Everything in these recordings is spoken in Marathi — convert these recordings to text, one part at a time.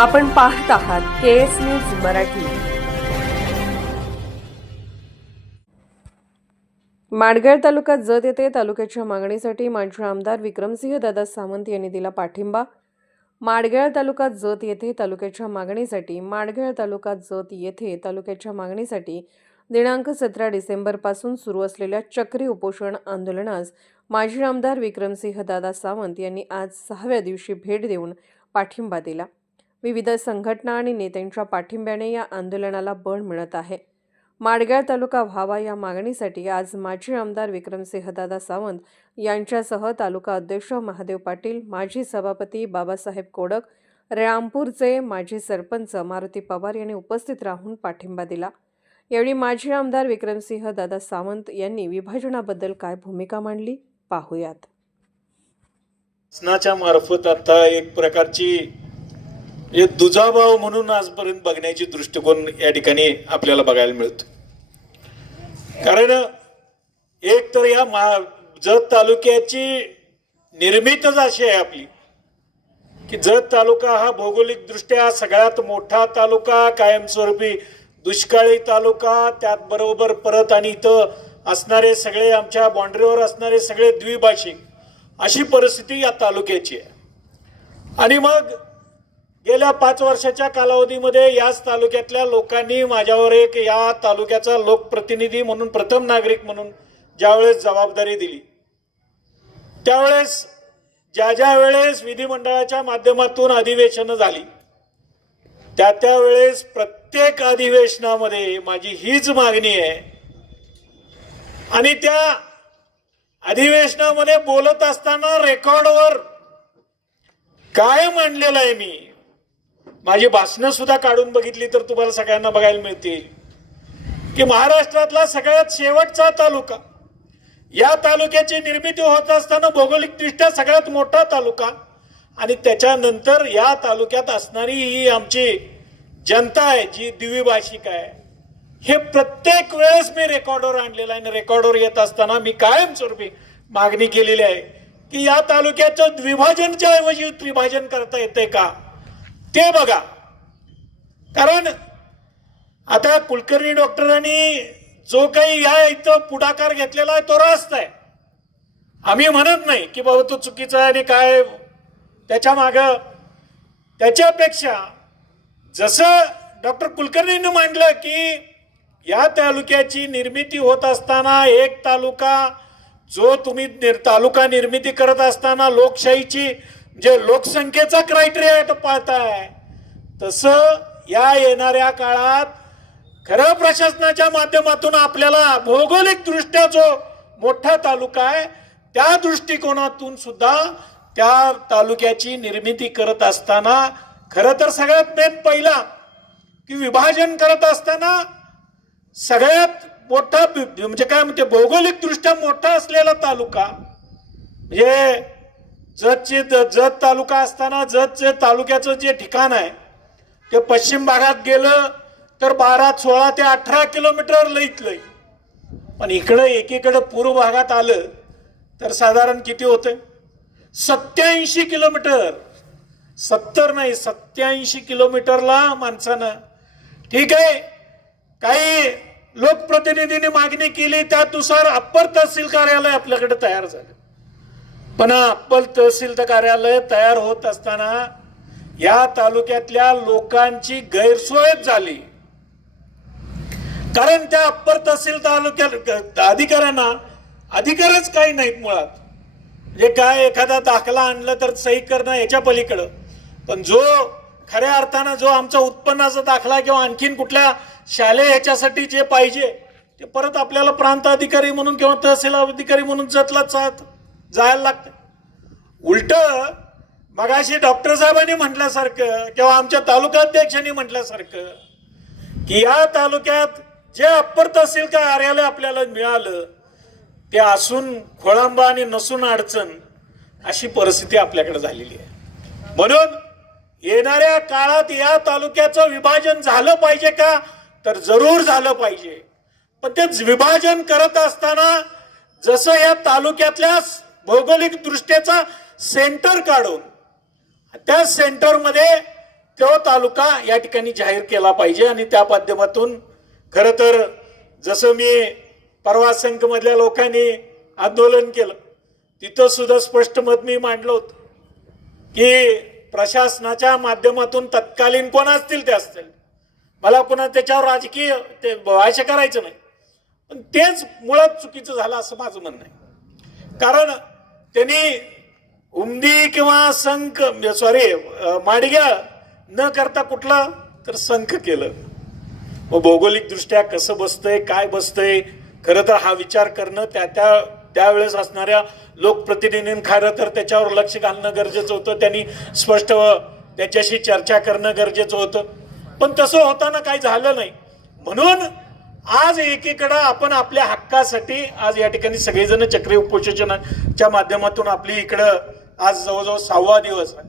आपण पाहत आहात K S news Marathi. Madgal तालुक्यात जत येथे तालुक्याच्या मागणीसाठी माजी आमदार विक्रमसिंह दादा सावंत यांनी दिला पाठिंबा. माडगळ तालुक्यात जत येथे तालुक्याच्या मागणीसाठी माडगळ तालुक्यात जत येथे तालुक्याच्या मागणीसाठी दिनांक सतरा डिसेंबरपासून सुरू असलेल्या चक्री उपोषण आंदोलनास माजी आमदार विक्रमसिंह दादा सावंत यांनी आज सहाव्या दिवशी भेट देऊन पाठिंबा दिला. विविध संघटना आणि नेत्यांच्या पाठिंब्याने या आंदोलनाला बळ मिळत आहे. माडगाळ तालुका व्हावा या मागणीसाठी आज माजी आमदार विक्रमसिंहदादा सावंत यांच्यासह तालुका अध्यक्ष महादेव पाटील माजी सभापती बाबासाहेब कोडक रामपूरचे माजी सरपंच मारुती पवार यांनी उपस्थित राहून पाठिंबा दिला. यावेळी माजी आमदार विक्रमसिंह दादा सावंत यांनी विभाजनाबद्दल काय भूमिका मांडली पाहूयात. शासनाच्या मार्फत आता एक प्रकारची हे दुजाभाव म्हणून आजपर्यंत बघण्याची दृष्टिकोन या ठिकाणी आपल्याला बघायला मिळतो. कारण एक तर या मा जत तालुक्याची निर्मितच अशी आहे आपली. की जत तालुका हा भौगोलिक दृष्ट्या सगळ्यात मोठा तालुका कायमस्वरूपी दुष्काळी तालुका त्याचबरोबर परत आणि इथं असणारे सगळे आमच्या बाँड्रीवर असणारे सगळे द्विभाषिक अशी परिस्थिती या तालुक्याची आहे. आणि मग गेल्या पाच वर्षाच्या कालावधीमध्ये याच तालुक्यातल्या लोकांनी माझ्यावर एक या तालुक्याचा लोकप्रतिनिधी म्हणून प्रथम नागरिक म्हणून ज्यावेळेस जबाबदारी दिली. त्यावेळेस ज्या ज्या वेळेस विधिमंडळाच्या माध्यमातून अधिवेशनं झाली त्या त्यावेळेस प्रत्येक अधिवेशनामध्ये माझी हीच मागणी आहे. आणि त्या अधिवेशनामध्ये बोलत असताना रेकॉर्डवर काय मांडलेलं आहे मी? माझी भाषणं सुद्धा काढून बघितली तर तुम्हाला सगळ्यांना बघायला मिळतील. की महाराष्ट्रातला सगळ्यात शेवटचा तालुका या तालुक्याची निर्मिती होत असताना भौगोलिकदृष्ट्या सगळ्यात मोठा तालुका आणि त्याच्यानंतर या तालुक्यात असणारी ही आमची जनता आहे जी द्विभाषिक आहे. हे प्रत्येक वेळेस मी रेकॉर्डवर आणलेलं आहे आणि रेकॉर्डवर येत असताना मी कायमस्वरूपी मागणी केलेली आहे की या तालुक्याचं द्विभाजनच्या ऐवजी त्रिभाजन करता येते का? ते बघा. कारण आता कुलकर्णी डॉक्टरांनी जो काही या इथं पुढाकार घेतलेला आहे तो रास्त आहे. आम्ही म्हणत नाही की बाबा तो चुकीचा आहे आणि काय. त्याच्या माग त्याच्यापेक्षा जसं डॉक्टर कुलकर्णींनी मांडलं की या तालुक्याची निर्मिती होत असताना एक तालुका जो तुम्ही निर तालुका निर्मिती करत असताना लोकशाहीची जे लोकसंख्येचा क्रायटेरिया पाहताय तसं या येणाऱ्या काळात खरं प्रशासनाच्या माध्यमातून आपल्याला भौगोलिक दृष्ट्या जो मोठा तालुका आहे त्या दृष्टिकोनातून सुद्धा त्या तालुक्याची निर्मिती करत असताना खरं तर सगळ्यात मेन पहिला की विभाजन करत असताना सगळ्यात मोठा म्हणजे काय म्हणते भौगोलिक दृष्ट्या मोठा असलेला तालुका म्हणजे जतचे जत तालुका असताना जतचे तालुक्याचं जे ठिकाण आहे ते पश्चिम भागात गेलं तर बारा सोळा ते अठरा किलोमीटर लईत लई पण इकडं एकीकडं पूर्व भागात आलं तर साधारण किती होतं सत्याऐंशी किलोमीटर. सत्तर नाही सत्याऐंशी किलोमीटरला माणसानं. ठीक आहे काही लोकप्रतिनिधींनी मागणी केली त्यानुसार अप्पर तहसील कार्यालय आपल्याकडे तयार झालं. पण अप्पल तहसील कार्यालय तयार होत असताना या तालुक्यातल्या लोकांची गैरसोयच झाली. कारण त्या अप्पर तहसील तालुक्यात अधिकाऱ्यांना अधिकारच काही नाहीत मुळात. म्हणजे काय एखादा दाखला आणला तर सही करणं याच्या पलीकडं. पण जो खऱ्या अर्थानं जो आमचा उत्पन्नाचा दाखला किंवा आणखीन कुठल्या शालेय ह्याच्यासाठी जे पाहिजे ते परत आपल्याला प्रांत अधिकारी म्हणून किंवा तहसील अधिकारी म्हणून जतलाच जात. जायला लागतं. उलट मगाशी डॉक्टर साहेबांनी म्हटल्यासारखं किंवा आमच्या तालुकाध्यक्षांनी म्हटल्यासारखं की या तालुक्यात जे अप्पर तहसील कार्यालय आपल्याला मिळालं ते असून खोळंबा आणि नसून अडचण अशी परिस्थिती आपल्याकडे झालेली आहे. म्हणून येणाऱ्या काळात या तालुक्याचं विभाजन झालं पाहिजे का? तर जरूर झालं पाहिजे. पण ते विभाजन करत असताना जसं या तालुक्यातल्या भौगोलिक दृष्ट्याचा सेंटर काढून त्या सेंटरमध्ये तो तालुका या ठिकाणी जाहीर केला पाहिजे आणि त्या माध्यमातून खरं तर जसं मी परवा संघमधल्या लोकांनी आंदोलन केलं तिथं सुद्धा स्पष्ट मत मी मांडलं होतं की प्रशासनाच्या माध्यमातून तत्कालीन कोण असतील ते असतील. मला पुन्हा त्याच्यावर राजकीय ते भाष्य करायचं नाही. पण तेच मुळात चुकीचं झालं असं माझं म्हणणं आहे. कारण त्यांनी उमदी किंवा संख सॉरी म्हणजे माडग्या न करता कुठला तर संख केलं. मग भौगोलिकदृष्ट्या कसं बसतंय काय बसतंय खरं तर हा विचार करणं त्या त्या त्यावेळेस असणाऱ्या लोकप्रतिनिधींनी खरं तर त्याच्यावर लक्ष घालणं गरजेचं होतं. त्यांनी स्पष्ट त्याच्याशी चर्चा करणं गरजेचं होतं. पण तसं होताना काही झालं नाही. म्हणून आज एकीकडं आपण आपल्या हक्कासाठी आज या ठिकाणी सगळेजण चक्री उपोषणाच्या माध्यमातून आपली इकडं आज जवळजवळ सहावा दिवस आहे.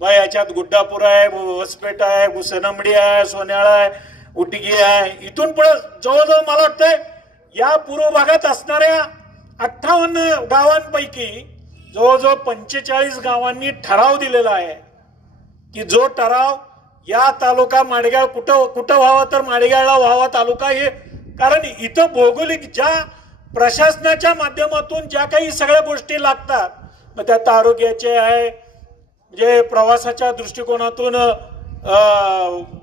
मग याच्यात गुड्डापूर आहे वसपेट आहे गुसनमडी आहे सोन्याळा आहे उटगी आहे. इथून पुढे जवळजवळ मला वाटतंय या पूर्व भागात असणाऱ्या अठ्ठावन्न गावांपैकी जवळजवळ पंचेचाळीस गावांनी ठराव दिलेला आहे की जो ठराव या तालुका माडगाव कुठं कुठं व्हावा तर माडगावला व्हावा तालुका हे कारण इथं भौगोलिक ज्या प्रशासनाच्या माध्यमातून ज्या काही सगळ्या गोष्टी लागतात मग त्यात आरोग्याचे आहे म्हणजे प्रवासाच्या दृष्टिकोनातून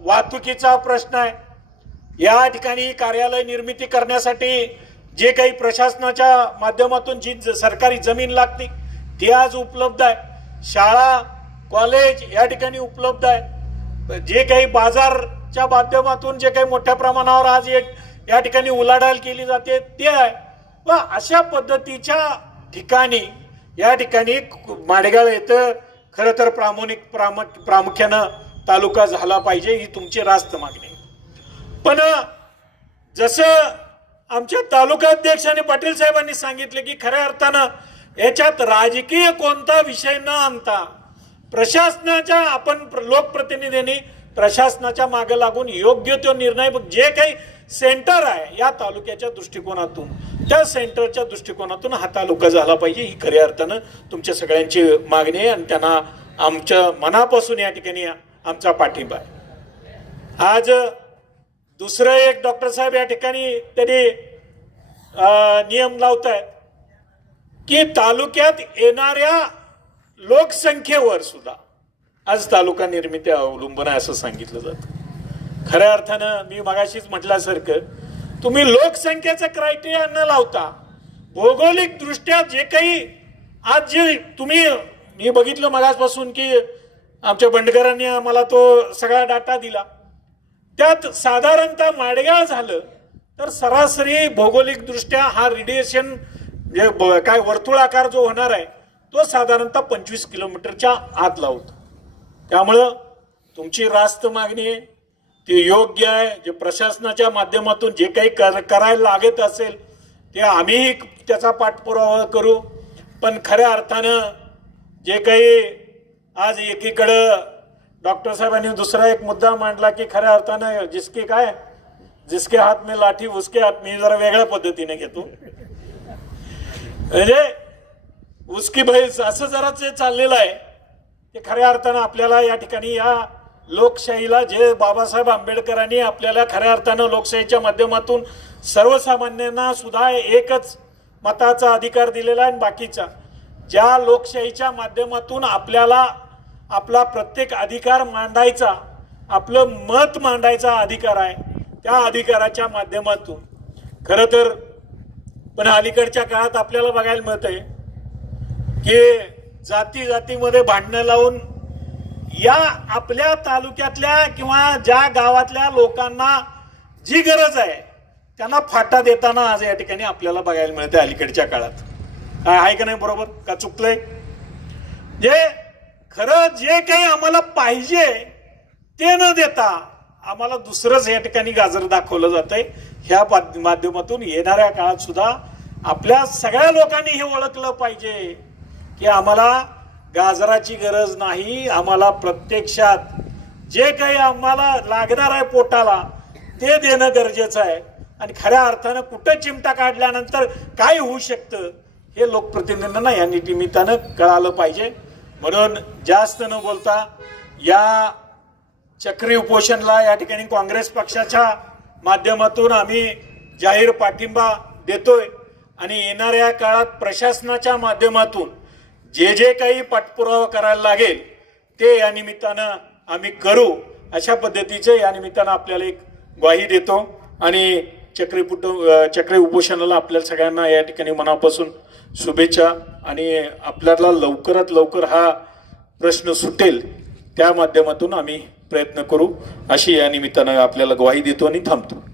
वाहतुकीचा प्रश्न आहे. या ठिकाणी कार्यालय निर्मिती करण्यासाठी जे काही प्रशासनाच्या माध्यमातून जी ज- सरकारी जमीन लागते ती आज उपलब्ध आहे. शाळा कॉलेज या ठिकाणी उपलब्ध आहे. जे काही बाजारच्या माध्यमातून जे काही मोठ्या प्रमाणावर आज एक या ठिकाणी उलाढाल केली जाते ते आहे व अशा पद्धतीच्या ठिकाणी या ठिकाणी माडेगाळ येथं खरं तर प्रामुणिक प्रामुख प्रामुख्यानं तालुका झाला पाहिजे ही तुमची रास्त मागणी आहे. पण जसं आमच्या तालुका अध्यक्ष आणि पाटील साहेबांनी सांगितले की खऱ्या अर्थानं याच्यात राजकीय कोणता विषय न आणता प्रशासनाच्या आपण लोकप्रतिनिधींनी प्रशासनाच्या मागे लागून योग्य तो निर्णय जे काही सेंटर आहे या तालुक्याच्या दृष्टिकोनातून त्या सेंटरच्या दृष्टिकोनातून हा तालुका झाला पाहिजे ही खऱ्या अर्थानं तुमच्या सगळ्यांची मागणी आहे आणि त्यांना आमच्या मनापासून या ठिकाणी आमचा पाठिंबा आहे. आज दुसरं एक डॉक्टर साहेब या ठिकाणी त्यांनी नियम लावत आहेत की तालुक्यात येणाऱ्या लोकसंख्येवर सुद्धा आज तालुका निर्मिती अवलंबून आहे असं सांगितलं जातं. खऱ्या अर्थानं मी मगाशीच म्हटल्यासारखं तुम्ही लोकसंख्येचं क्रायटेरिया न लावता भौगोलिक दृष्ट्या जे काही आज जे तुम्ही मी बघितलं मगासपासून की आमच्या बंडकरांनी आम्हाला तो सगळा डाटा दिला. त्यात साधारणतः माडगाळ झालं तर सरासरी भौगोलिकदृष्ट्या हा रेडिएशन जे म्हणजे ब- काय वर्तुळाकार जो होणार आहे तो साधारणतः पंचवीस किलोमीटरच्या आत लावतो त्यामुळं तुमची रास्त मागणी आहे. ती योग्य आहे. जे प्रशासनाच्या माध्यमातून जे काही कर करायला लागत असेल ते आम्हीही त्याचा पाठपुरावा करू. पण खऱ्या अर्थानं जे काही आज एकीकडं डॉक्टर साहेबांनी दुसरा एक मुद्दा मांडला की खऱ्या अर्थानं जिसके काय? जिसके हात में लाठी उसके हात मी जरा वेगळ्या पद्धतीने घेतो. म्हणजे उसकी भैस असं जरा जे चाललेलं आहे. ते खऱ्या अर्थानं आपल्याला या ठिकाणी या लोकशाहीला जे बाबासाहेब आंबेडकरांनी आपल्याला खऱ्या अर्थानं लोकशाहीच्या माध्यमातून सर्वसामान्यांना सुद्धा एकच मताचा अधिकार दिलेला आहे आणि बाकीचा. ज्या लोकशाहीच्या माध्यमातून आपल्याला आपला प्रत्येक अधिकार मांडायचा आपलं मत मांडायचा अधिकार आहे त्या अधिकाराच्या माध्यमातून. खरं तर पण अलीकडच्या काळात आपल्याला बघायला मिळत आहे की जाती जातीमध्ये भांडणं लावून या आपल्या तालुक्यातल्या किंवा ज्या गावातल्या लोकांना जी गरज आहे त्यांना फाटा देताना आज या ठिकाणी आपल्याला बघायला मिळते अलीकडच्या काळात. काय आहे का नाही बरोबर? का चुकलंय? जे खरं जे काही आम्हाला पाहिजे ते न देता आम्हाला दुसरंच या ठिकाणी गाजर दाखवलं जातंय. ह्या माध्यमातून येणाऱ्या काळात सुद्धा आपल्या सगळ्या लोकांनी हे ओळखलं पाहिजे. की आम्हाला गाजराची गरज नाही आम्हाला प्रत्यक्षात जे काही आम्हाला लागणार आहे पोटाला ते देणं गरजेचं आहे. आणि खऱ्या अर्थानं कुठं चिमटा काढल्यानंतर काय होऊ शकतं हे लोकप्रतिनिधींना या निमित्तानं कळालं पाहिजे. म्हणून जास्त न बोलता या चक्री उपोषणला या ठिकाणी काँग्रेस पक्षाच्या माध्यमातून आम्ही जाहीर पाठिंबा देतोय. आणि येणाऱ्या काळात प्रशासनाच्या माध्यमातून जे जे काही पाठपुरावा करायला लागेल ते या निमित्तानं आम्ही करू. अशा पद्धतीचे या निमित्तानं आपल्याला एक ग्वाही देतो आणि चक्रीपुट चक्री उपोषणाला आपल्या सगळ्यांना या ठिकाणी मनापासून शुभेच्छा आणि आपल्याला लवकरात लवकर हा प्रश्न सुटेल त्या माध्यमातून आम्ही प्रयत्न करू. अशी या निमित्तानं आपल्याला ग्वाही देतो आणि थांबतो.